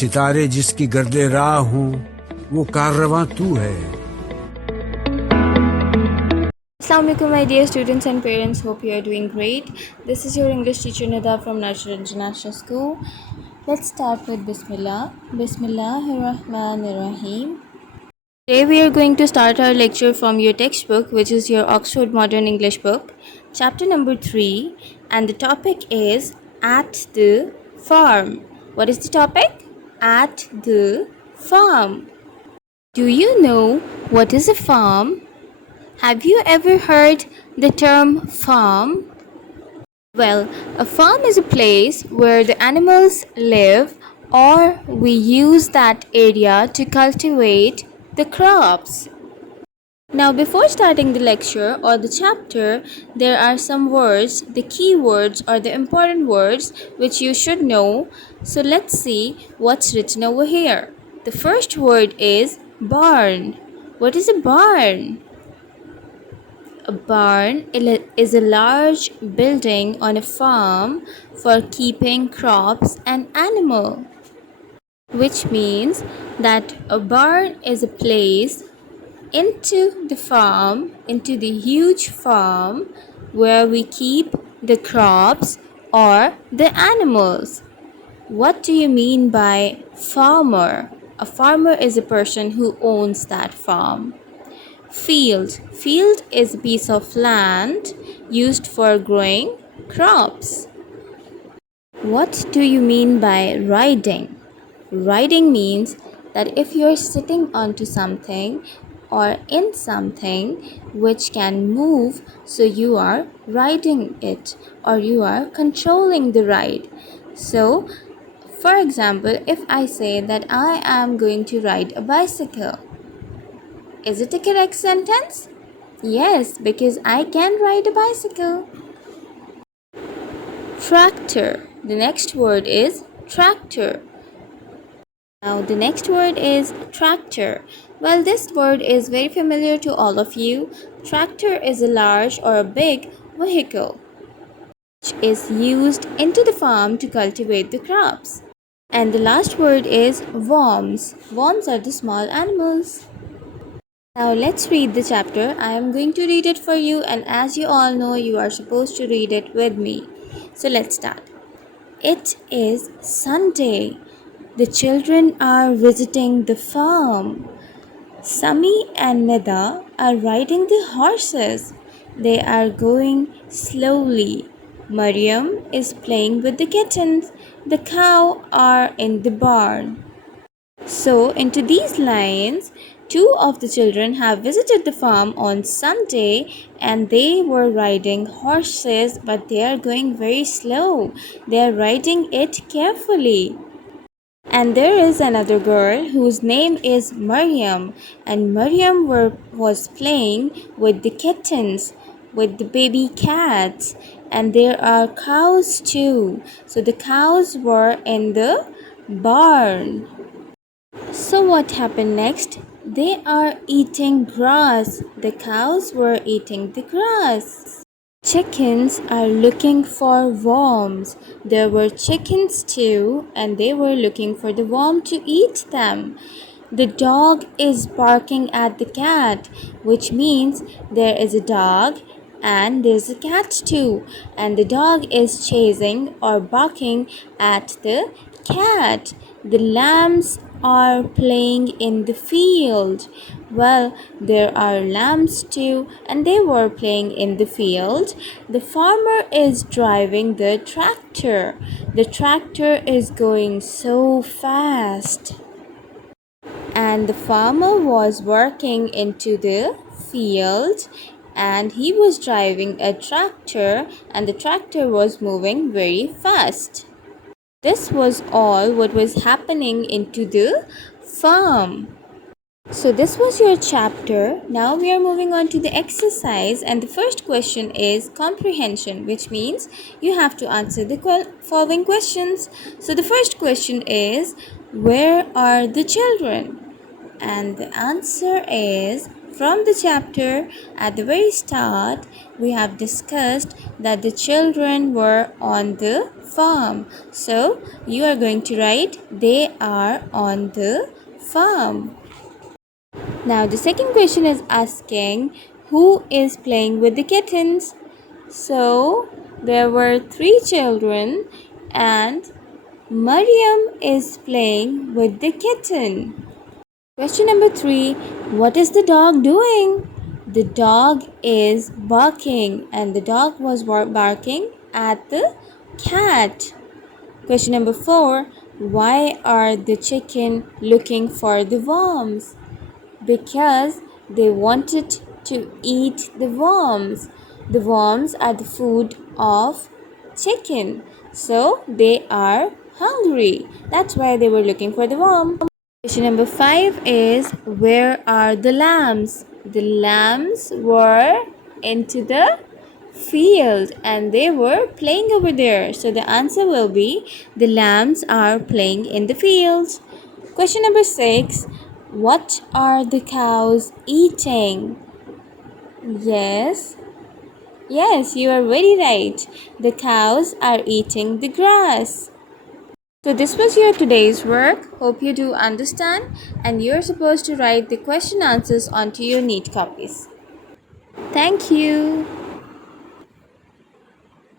सितारे जिसकी गर्दे राह हूँ वो कारवां तू है. Assalamualaikum my dear students and parents, hope you are doing great. This is your English teacher Nida from Nursery International School. Let's start with Bismillah. Bismillahirrahmanirrahim. Today we are going to start our lecture from your textbook, which is your Oxford Modern English book, chapter number 3, and the topic is At the Farm. What is the topic? At the farm. Do you know what is a farm? Have you ever heard the term farm? Well, a farm is a place where the animals live, or we use that area to cultivate the crops. Now, before starting the lecture or the chapter, there are some words, the key words or the important words which you should know. So let's see what's written over here. The first word is barn. What is a barn? A barn is a large building on a farm for keeping crops and animals, which means that a barn is a place into the huge farm where we keep the crops or the animals. What do you mean by farmer? A farmer is a person who owns that farm. Field is a piece of land used for growing crops. What do you mean by riding? Riding means that if you're sitting onto something or in something which can move, so you are riding it or you are controlling the ride. So, for example, if I say that I am going to ride a bicycle, is it a correct sentence? Yes, because I can ride a bicycle. Tractor. The next word is tractor. Now the next word is tractor. Well, this word is very familiar to all of you. Tractor is a large or a big vehicle which is used into the farm to cultivate the crops. And the last word is worms. Worms are the small animals. Now let's read the chapter. I am going to read it for you, and as you all know, you are supposed to read it with me. So let's start. It is Sunday. The children are visiting the farm. Sami and Nida are riding the horses. They are going slowly. Mariam is playing with the kittens. The cow are in the barn. So, into these lines, two of the children have visited the farm on Sunday and they were riding horses, but they are going very slow. They are riding it carefully. And there is another girl whose name is Mariam, and Mariam was playing with the kittens, with the baby cats, and there are cows too. So the cows were in the barn. So what happened next? They are eating grass. The cows were eating the grass. Chickens are looking for worms. There were chickens too, and they were looking for the worm to eat them. The dog is barking at the cat, which means there is a dog and there's a cat too, and the dog is chasing or barking at the cat. The lambs are playing in the field. Well, there are lambs too, and they were playing in the field. The farmer is driving the tractor. The tractor is going so fast. And the farmer was working into the field and he was driving a tractor, and the tractor was moving very fast. This was all what was happening into the farm. So this was your chapter. Now we are moving on to the exercise, and the first question is comprehension, which means you have to answer the following questions. So the first question is, where are the children? And the answer is from the chapter, at the very start, we have discussed that the children were on the farm. So, you are going to write, they are on the farm. Now, the second question is asking, who is playing with the kittens? So, there were 3 children and Mariam is playing with the kitten. Question number 3. What is the dog doing? The dog is barking and the dog was barking at the cat. Question number 4. Why are the chicken looking for the worms? Because they wanted to eat the worms. The worms are the food of chicken. So they are hungry. That's why they were looking for the worm. Question number 5 is, where are the lambs? The lambs were into the field and they were playing over there. So the answer will be, the lambs are playing in the field. Question number 6, what are the cows eating? Yes, you are very right. The cows are eating the grass. So this was your today's work. Hope you do understand, and you're supposed to write the question answers onto your neat copies. Thank you.